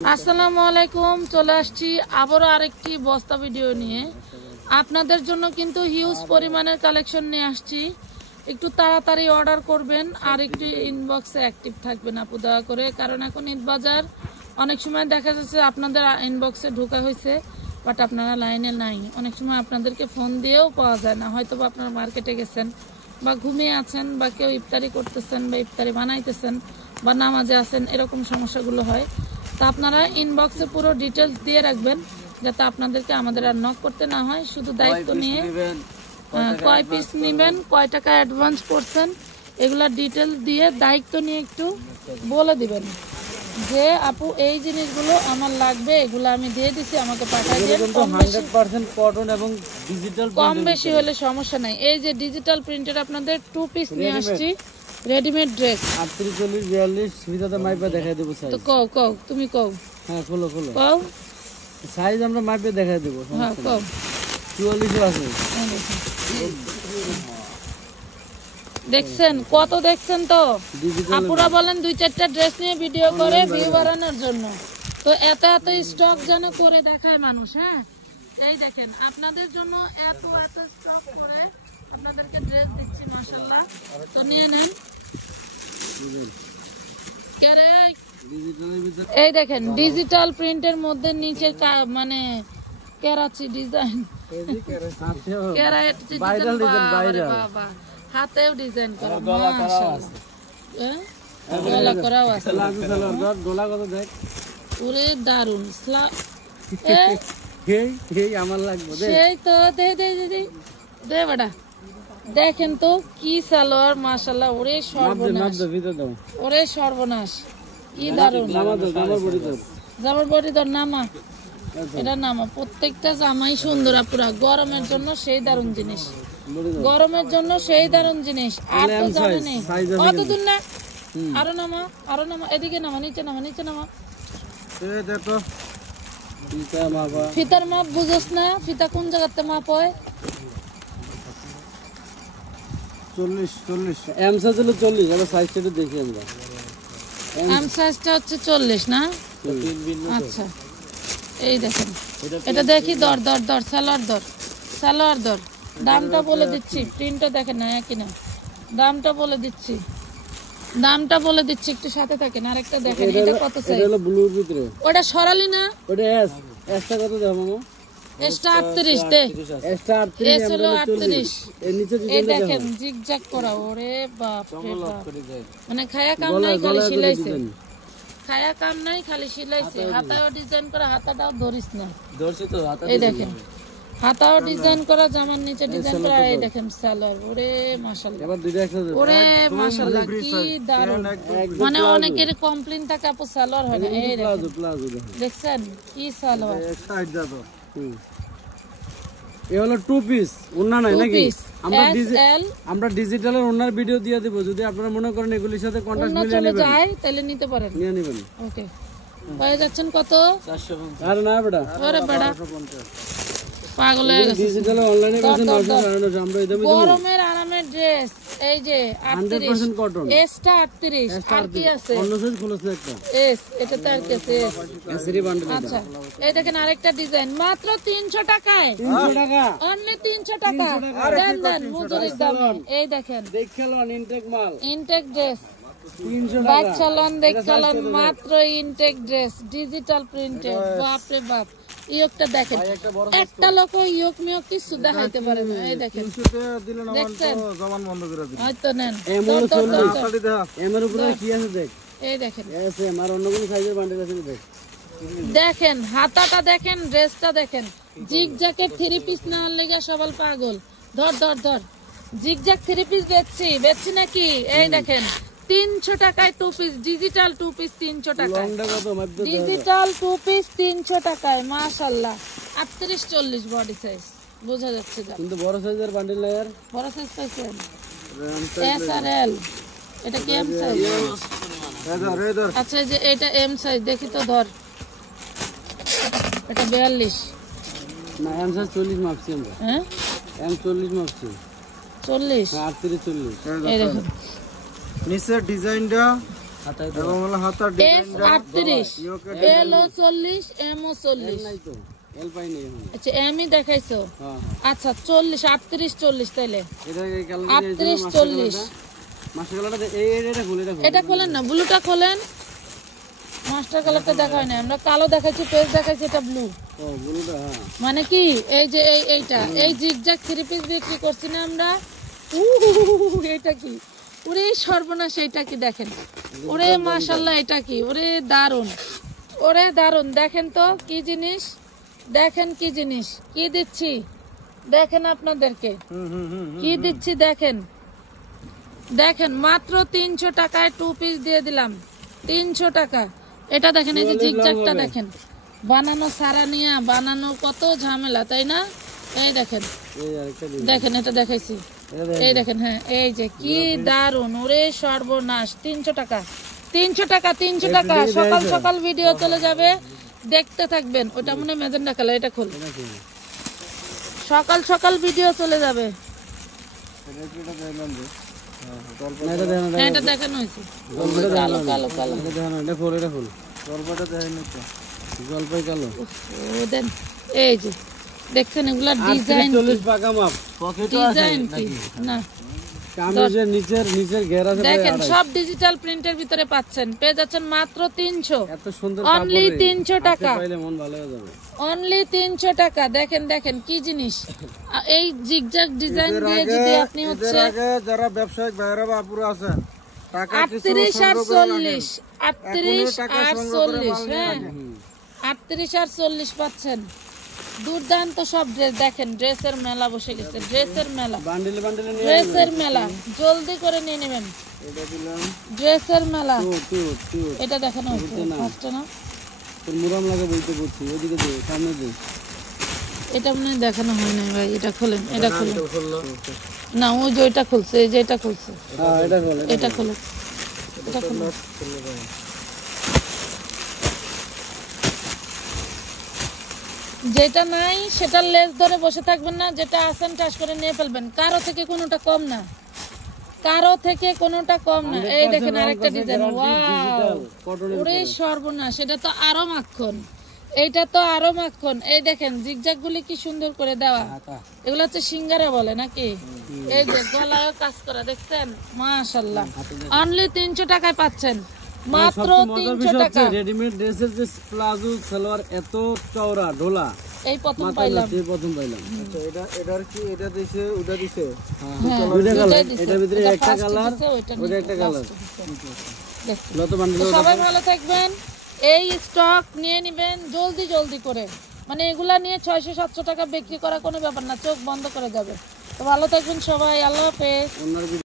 আসসালামু আলাইকুম, চলে আসছি আবারও আরেকটি বস্তা ভিডিও নিয়ে। আপনাদের জন্য কিন্তু হিউজ পরিমাণের কালেকশন নিয়ে আসছি। একটু তাড়াতাড়ি অর্ডার করবেন আর একটু ইনবক্সে অ্যাক্টিভ থাকবেন আপু দয়া করে, কারণ এখন ঈদ বাজার অনেক সময় দেখা যাচ্ছে আপনাদের ইনবক্সে ঢোকা হয়েছে বাট আপনারা লাইনে নাই। অনেক সময় আপনাদেরকে ফোন দিয়েও পাওয়া যায় না, হয়তো বা আপনারা মার্কেটে গেছেন বা ঘুমিয়ে আছেন বা কেউ ইফতারি করতেছেন বা ইফতারি বানাইতেছেন বা নামাজে আছেন, এরকম সমস্যাগুলো হয়। তা আপনারা ইনবক্সে পুরো ডিটেলস দিয়ে রাখবেন যাতে আপনাদেরকে আমাদের আর নক করতে না হয়। শুধু দায়িত্ব নিয়ে কয় পিস নেবেন, কয় টাকা অ্যাডভান্স করছেন, এগুলা ডিটেলস দিয়ে দায়িত্ব নিয়ে একটু বলে দিবেন যে আপু এই জিনিসগুলো আমার লাগবে, এগুলো আমি দিয়ে দিচ্ছি, আমাকে পাঠিয়ে দেন। 100% কটন এবং ডিজিটাল কম বেশি হলে সমস্যা নাই। এই যে ডিজিটাল প্রিন্টের আপনাদের 2 পিস নিয়ে আসছি, রেডিমেড ড্রেস 38 42 সুবিধাতে মাইপে দেখাই দেব সাইজ। তো কও তুমি কও। হ্যাঁ খোলো কও সাইজ আমরা মাইপে দেখাই দেব। হ্যাঁ কও। 44 আছে। দেখছেন কত, দেখছেন তো আপুরা বলেন 2-4টা ড্রেস নিয়ে ভিডিও করে ভিউ বাড়ানোর জন্য, তো এত স্টক যেন করে দেখায় মানুষ। হ্যাঁ এই দেখেন আপনাদের জন্য এত স্টক করে আপনাদেরকে ড্রেস দিচ্ছি মাশাআল্লাহ, তো নিয়ে নেন। এই দেখেন ডিজিটাল প্রিন্টের মধ্যে নিচে মানে কেরাচি ডিজাইন, বাবা হাতেও ডিজাইন করা, গলা করাও আছে। ওরে দারুন আমার লাগবে সেই তো দে বেটা। দেখেন তো কি সালোয়ার মাশাআল্লাহ, ওরে সর্বনাশ, ওরে সর্বনাশ, কি দারুন। জামার বডি তোর নামা, এটা নামা। প্রত্যেকটা জামাই সুন্দর আপুরা, গরমের জন্য সেই দারুন জিনিস, গরমের জন্য সেই দারুন জিনিস। আর তো জানে নেই কত দূর না, আরো নামা, আরো নামা, এদিকে নামা, নিচে নামা, নিচে নামা। ফিতার মাপ বুঝোস না? ফিতা কোন জায়গাতে মাপ হয়? 40 এম সাইজ হলো 40। আবার সাইজটা দেখি আমরা। এম সাইজটা হচ্ছে 40 না? আচ্ছা এই দেখেন এটা দেখি, দর সালোয়ার দর। দামটা বলে দিচ্ছি, প্রিন্টটা দেখেন না একই না, দামটা বলে দিচ্ছি, একটু সাথে থাকেন। আরেকটা দেখেন, এটা কত সাইজ? এটা হলো ব্লুর ভিতরে। ওটা সরালি না? ওটা এস। এসটা কত দাম মামা? এসটা 38 দে। এসটা 38, এস হলো 38। এর নিচে এই দেখেন জিগজ্যাগ করা, ওরে বাপ রে বাপ, মানে খায়া কাম নাই খালি সিলাইছে, খায়া কাম নাই খালি সিলাইছে। হাতাও ডিজাইন করা, হাতাটাও ধরিস না, ধরছি তো হাতা। এই দেখেন হাতাও ডিজাইন করা, জামার নিচে ডিজাইন করা। এই দেখেন সালোয়ার, ওরে মাশাআল্লাহ, এবার দুইটা একসাথে, ওরে মাশাআল্লাহ কি দারুন। মানে অনেকের কমপ্লেইন থাকে আপু সালোয়ার হয় না, এই প্লাজো দেখছেন কি সালোয়ার। সাইড দাও। এই হলো 2 পিস, ওন্না নাই নাকি? আমরা ডিজিটালের ওন্নার ভিডিও দিয়ে দেব, যদি আপনারা মনে করেন এগুলির সাথে কন্টাক্ট মিলিয়ে নেবেন যায় তাহলে নিতে পারেন, নিয়ে নেবেন। ওকে পেয়ে যাচ্ছেন কত? 450। আর না বেটা, আরে বেটা পাগল হয়ে গেছে। ডিজিটাল অনলাইনে কাছে 999 আমরা এই দামে দেব। গরমের আরামের ড্রেস, এই যে 100% কটন। এসটা 38, আর কি আছে? অন্য সাইজ খুলেছে একটা এস, এটা তো আর কি আছে? এসরি বান্ডেল। আচ্ছা এই দেখেন আরেকটা ডিজাইন, মাত্র 300 টাকায়, 300 টাকা অনলি 300 টাকা। দেন মজুরির দামে। এই দেখেন দেখছালন ইনটেক মাল, ইনটেক ড্রেস 300 টাকা। বাচ্চালন দেখছালন, মাত্র ইনটেক ড্রেস ডিজিটাল প্রিন্টেড। বাপ রে বাপ, ইয়োকটা দেখেন, একটা লোক ইয়োক মিয়োক কিছু দেখাইতে পারে না। এই দেখেন দেখছেন, হয়তো নেন। এমএর উপরে কি আছে দেখ, এই দেখেন এসে আমার অন্য কোন সাইজের বান্ডেল আছে দেখ। দেখেন হাতাটা দেখেন, ড্রেসটা দেখেন। জিগজ্যাকের 3 পিস নেওয়ার লেগে সবাই পাগল। ধর জিগজ্যাক 3 পিস বেচছি নাকি? এই দেখেন 300 টাকায় 2 পিস, ডিজিটাল 2 পিস 300 টাকায়, ডিজিটাল 2 পিস 300 টাকায় মাশাআল্লাহ। 38 40 বডি সাইজ বোঝা যাচ্ছে না, কিন্তু বড় সাইজের বান্ডেল না यार, বড় সাইজ পাইছেন? এস আর এল, এটা কি এম সাইজ? আচ্ছা যে এটা এম সাইজ দেখি তো, ধর এটা 42 না, এম সাইজ 40 মাপছি আমরা। হ্যাঁ এম 40 মাপছি, 40 38 40। এই দেখুন নিচের ডিজাইনটা এবং হলো হাতার এস 38 এল ও 40 এম ও 40 নাই তো এল পাই নেই এখন। আচ্ছা এমই দেখাইছো হ্যাঁ আচ্ছা 40 38 40 তাইলে এটা এই কালার 38 40 মাস্টার কালারটা এটা খুলে এটা খোলেন না ব্লুটা খোলেন মাস্টার কালারটা দেখা হয় না আমরা কালো দেখাচ্ছি পেজ দেখাচ্ছি এটা ব্লু ও ব্লুটা হ্যাঁ মানে কি এই যে এইটা এই জিগজ্যাগ থ্রি পিস বিক্রি করছি না আমরা এটা কি ওরে সর্বনাশ এটা কি দেখেন ওরে মাশাআল্লাহ এটা কি ওরে দারুন দেখেন তো কি জিনিস দেখেন কি জিনিস কি দিচ্ছি দেখেন আপনাদেরকে কি দিচ্ছি দেখেন মাত্র 300 টাকায় 2 পিস দিয়ে দিলাম 300 টাকা এটা দেখেন এই যে জিগজ্যাগটা দেখেন বানানো সারা নিয়ে বানানো কত ঝামেলা তাই না এই দেখেন এই আরেকটা দেখেন এটা দেখাইছি এই দেখেন হ্যাঁ এই যে কি দারুন ওরে সর্বনাশ 300 টাকা সকাল সকাল ভিডিও চলে যাবে দেখতে থাকবেন ওটা মনে হয় ম্যাজেন্টা কালার এটা খোল সকাল ভিডিও চলে যাবে হ্যাঁ, এটা দেখানো হয়েছে কালো এটা ফুল জলপাইটা দেখাই না তো জলপাই কালো ও দেন এই যে দেখছেন এগুলা ডিজাইন 40 পাকা মাপ ডিজাইন কি না কামিজের নিচের ঘের আছে দেখেন সব ডিজিটাল প্রিন্টের ভিতরে পাচ্ছেন পেয়ে যাচ্ছেন মাত্র 300 এত সুন্দর অনলি 300 টাকা পাইলে মন ভালো হয়ে যাবে অনলি 300 টাকা দেখেন কি জিনিস এই জিগজ্যাগ ডিজাইন দিয়ে যদি আপনি হচ্ছে আগে যারা ব্যবসায়িক ভাইরা বাপুরা আছে টাকা 38 আর 40 38 আর 40 হ্যাঁ 38 আর 40 পাচ্ছেন দুর্দান্ত সব ড্রেস দেখেন ড্রেসের মেলা বসে গেছে ড্রেসের মেলা বান্ডিলে নিয়ে ড্রেসের মেলা জলদি করে নিয়ে নেবেন এটা দিলাম ড্রেসের মেলা টু এটা দেখানো হচ্ছে ফার্স্টে না তোর মুরাম লাগে বলতে বলছি ওদিকে দে সামনে দে এটা মনে হয় দেখানো হয় না ভাই এটা খোলেন না ওই যে ওইটা খুলছে এই যে এটা খুলছে হ্যাঁ এটা খোলে এটা খোলো এটা খোলো যেটা নাই সেটা লেস ধরে বসে থাকবেন না যেটা আছেন টাস করে নিয়ে ফেলবেন কারো থেকে কোনোটা কম না এই দেখেন আরেকটা ডিজাইন ওয়াও ওরে সর্বনাশ এটা তো আরো মাখন এইটা তো আরো মাখন এই দেখেন জিগজ্যাগ গুলি কি সুন্দর করে দেওয়া এগুলো হচ্ছে সিঙ্গারা বলে নাকি এই যে গলায় কাজ করা দেখছেন মাশাআল্লাহ অনলি 300 টাকায় পাচ্ছেন মাত্র 300 টাকা রেডিমেড ড্রেসের যে প্লাজো সালোয়ার এত চওড়া ঢোলা এই প্রথম পাইলাম আচ্ছা এটার কি এটা দিছে ওটা দিছে হ্যাঁ, দুইটা কালার দুইটাই দিছে। এটার ভিতরে এটা একটা first কালার দিছে, ওইটা ওটা একটা last কালার দিছে। দেখুন। যত বান্ডিল তো সবাই ভালো থাকবেন এই স্টক নিয়ে নেবেন জলদি করে মানে এগুলা নিয়ে 600-700 টাকা বিক্রি করা কোনো ব্যাপার না চোখ বন্ধ করে যাবে তো ভালো থাকবেন সবাই আল্লাহ হাফেজ ওনার